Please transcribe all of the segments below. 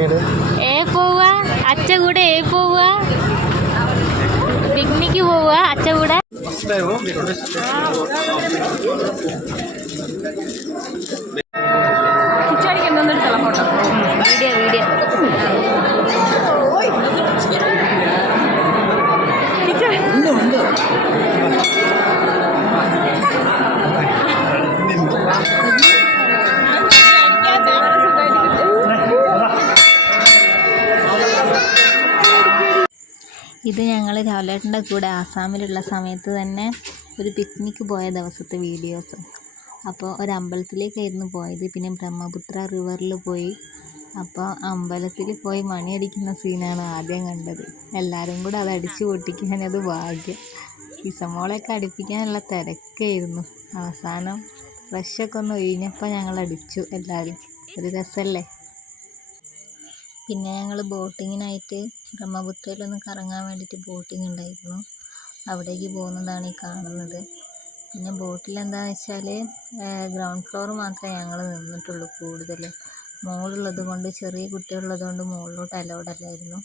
പിന്നീട്? ഏ പോവുക അച്ഛ കൂടെ ഏ പോവുക. പിക്നിക്ക് പോവുക അച്ഛ കൂടെ. Video video. ഇത് ഞങ്ങൾ രാവിലേട്ടന്റെ കൂടെ ആസാമിലുള്ള സമയത്ത് തന്നെ ഒരു പിക്നിക്ക് പോയ ദിവസത്തെ വീഡിയോസ് അപ്പോൾ ഒരു അമ്പലത്തിലേക്കായിരുന്നു പോയത്. പിന്നെ ബ്രഹ്മപുത്ര റിവറിൽ പോയി. അപ്പോൾ അമ്പലത്തിൽ പോയി മണിയടിക്കുന്ന സീനാണ് ആദ്യം കണ്ടത്. എല്ലാവരും കൂടെ അത് അടിച്ചു പൊട്ടിക്കാനത് ഭാഗ്യം. ഇസമോളൊക്കെ അടുപ്പിക്കാനുള്ള തിരക്കായിരുന്നു. അവസാനം ഫ്രഷൊക്കെ ഒന്ന് ഒഴിഞ്ഞപ്പോൾ ഞങ്ങൾ അടിച്ചു എല്ലാവരും ഒരു രസമല്ലേ പിന്നെ ഞങ്ങൾ ബോട്ടിങ്ങിനായിട്ട് ബ്രഹ്മപുത്രയിലൊന്ന് കറങ്ങാൻ വേണ്ടിയിട്ട് ബോട്ടിംഗ് ഉണ്ടായിരുന്നു അവിടേക്ക് പോകുന്നതാണ് ഈ കാണുന്നത്. പിന്നെ ബോട്ടിൽ എന്താണെന്ന് വെച്ചാൽ ഗ്രൗണ്ട് ഫ്ലോർ മാത്രമേ ഞങ്ങൾ നിന്നിട്ടുള്ളൂ കൂടുതൽ മോളുള്ളത് കൊണ്ട് ചെറിയ കുട്ടികളുള്ളത് കൊണ്ട് മുകളിലോട്ട് അലൗഡ് അല്ലായിരുന്നു.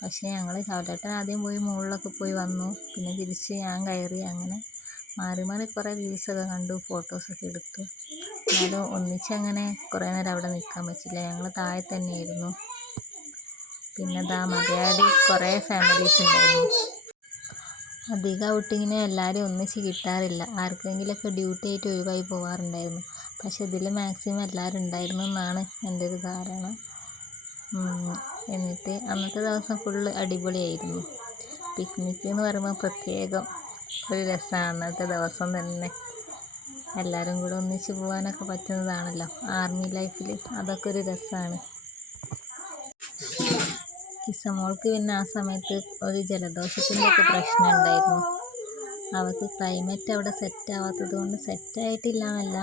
പക്ഷേ ഞങ്ങൾ ചാവട്ടേട്ടൻ ആദ്യം പോയി മുകളിലൊക്കെ പോയി വന്നു. പിന്നെ തിരിച്ച് ഞാൻ കയറി അങ്ങനെ മാറി മാറി കുറേ വ്യൂസൊക്കെ കണ്ടു ഫോട്ടോസൊക്കെ എടുത്തു. എന്നാലും ഒന്നിച്ചങ്ങനെ കുറേ നേരം അവിടെ നിൽക്കാൻ പറ്റില്ല. ഞങ്ങൾ താഴെ തന്നെയായിരുന്നു. പിന്നെ ദാ മലയാളി കുറേ ഫാമിലീസ് ഉണ്ടായിരുന്നു. അധികം ഔട്ടിങ്ങിന് എല്ലാവരും ഒന്നിച്ച് കിട്ടാറില്ല. ആർക്കെങ്കിലുമൊക്കെ ഡ്യൂട്ടി ആയിട്ട് ഒഴിവായി പോവാറുണ്ടായിരുന്നു. പക്ഷെ ഇതിൽ മാക്സിമം എല്ലാവരും ഉണ്ടായിരുന്നു എന്നാണ് എന്റെ ഒരു ധാരണ. എന്നിട്ട് അന്നത്തെ ദിവസം ഫുള്ള് അടിപൊളിയായിരുന്നു. പിക്നിക്ക് എന്ന് പറയുമ്പോൾ പ്രത്യേകം ഒരു രസമാണ് അന്നത്തെ ദിവസം തന്നെ. എല്ലാവരും കൂടെ ഒന്നിച്ച് പോകാനൊക്കെ പറ്റുന്നതാണല്ലോ. ആർമി ലൈഫിൽ അതൊക്കെ ഒരു രസമാണ് ഇസമോൾക്ക് പിന്നെ ആ സമയത്ത് ഒരു ജലദോഷത്തിന്റെ ഒക്കെ പ്രശ്നം ഉണ്ടായിരുന്നു അവൾക്ക് ക്ലൈമറ്റ് അവിടെ സെറ്റ് ആവാത്തത് കൊണ്ട് സെറ്റ് ആയിട്ടില്ല എന്നല്ല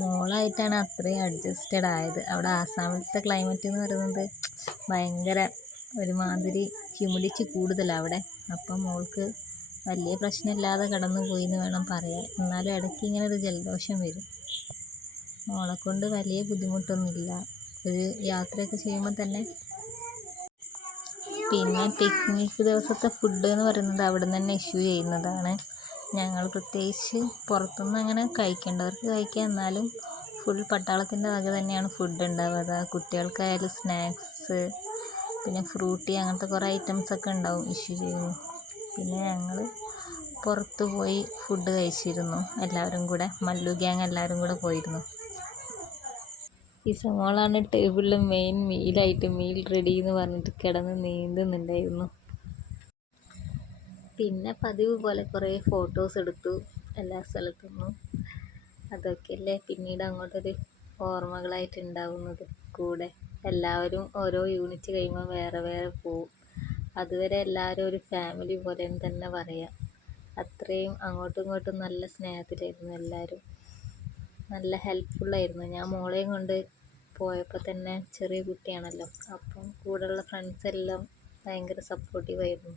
മോളായിട്ടാണ് അത്രയും അഡ്ജസ്റ്റഡ് ആയത്. അവിടെ ആസാമിലത്തെ ക്ലൈമറ്റ് എന്ന് പറയുന്നത് ഭയങ്കര ഒരുമാതിരി ഹ്യൂമിഡിറ്റി കൂടുതലാണ് അവിടെ. അപ്പം മോൾക്ക് വലിയ പ്രശ്നമില്ലാതെ കടന്നു പോയി എന്ന് വേണം പറയാൻ. എന്നാലും ഇടയ്ക്ക് ഇങ്ങനെ ഒരു ജലദോഷം വരും. മോളെ കൊണ്ട് വലിയ ബുദ്ധിമുട്ടൊന്നുമില്ല. ഒരു യാത്രയൊക്കെ ചെയ്യുമ്പോൾ തന്നെ പിന്നെ പിക്നിക് ദിവസത്തെ ഫുഡ് എന്ന് പറയുന്നത് അവിടെ നിന്ന് തന്നെ ഇഷ്യൂ ചെയ്യുന്നതാണ്. ഞങ്ങൾ പ്രത്യേകിച്ച് പുറത്തുനിന്ന് അങ്ങനെ കഴിക്കേണ്ടവർക്ക് കഴിക്കാം. എന്നാലും ഫുൾ പട്ടാളത്തിന്റെ വക തന്നെയാണ് ഫുഡ് ഉണ്ടാവുക. കുട്ടികൾക്കായാലും സ്നാക്സ് പിന്നെ ഫ്രൂട്ടി അങ്ങനത്തെ കുറേ ഐറ്റംസ് ഒക്കെ ഉണ്ടാവും ഇഷ്യൂ ചെയ്യുന്നു പിന്നെ ഞങ്ങൾ പുറത്ത് പോയി ഫുഡ് കഴിച്ചിരുന്നു. എല്ലാവരും കൂടെ മല്ലു ഗ്യാങ് എല്ലാവരും കൂടെ പോയിരുന്നു. ഈ സമോളാണ് ടേബിളിൽ മെയിൻ മീലായിട്ട് മീൽ റെഡി എന്ന് പറഞ്ഞിട്ട് കിടന്ന് നീന്തുന്നുണ്ടായിരുന്നു. പിന്നെ പതിവ് പോലെ കുറേ ഫോട്ടോസ് എടുത്തു എല്ലാ സ്ഥലത്തുനിന്നും അതൊക്കെയല്ലേ പിന്നീട് അങ്ങോട്ടൊരു ഓർമ്മകളായിട്ട് ഉണ്ടാവുന്നത് കൂടെ. എല്ലാവരും ഓരോ യൂണിറ്റ് കഴിയുമ്പോൾ വേറെ വേറെ പോവും. അതുവരെ എല്ലാവരും ഒരു ഫാമിലി പോലെ തന്നെ പറയാം. അത്രയും അങ്ങോട്ടും ഇങ്ങോട്ടും നല്ല സ്നേഹത്തിലായിരുന്നു എല്ലാവരും. നല്ല ഹെൽപ്ഫുള്ളായിരുന്നു ഞാൻ മോളെയും കൊണ്ട് പോയപ്പോൾ തന്നെ ചെറിയ കുട്ടിയാണല്ലോ. അപ്പം കൂടെയുള്ള ഫ്രണ്ട്സ് എല്ലാം ഭയങ്കര സപ്പോർട്ടീവായിരുന്നു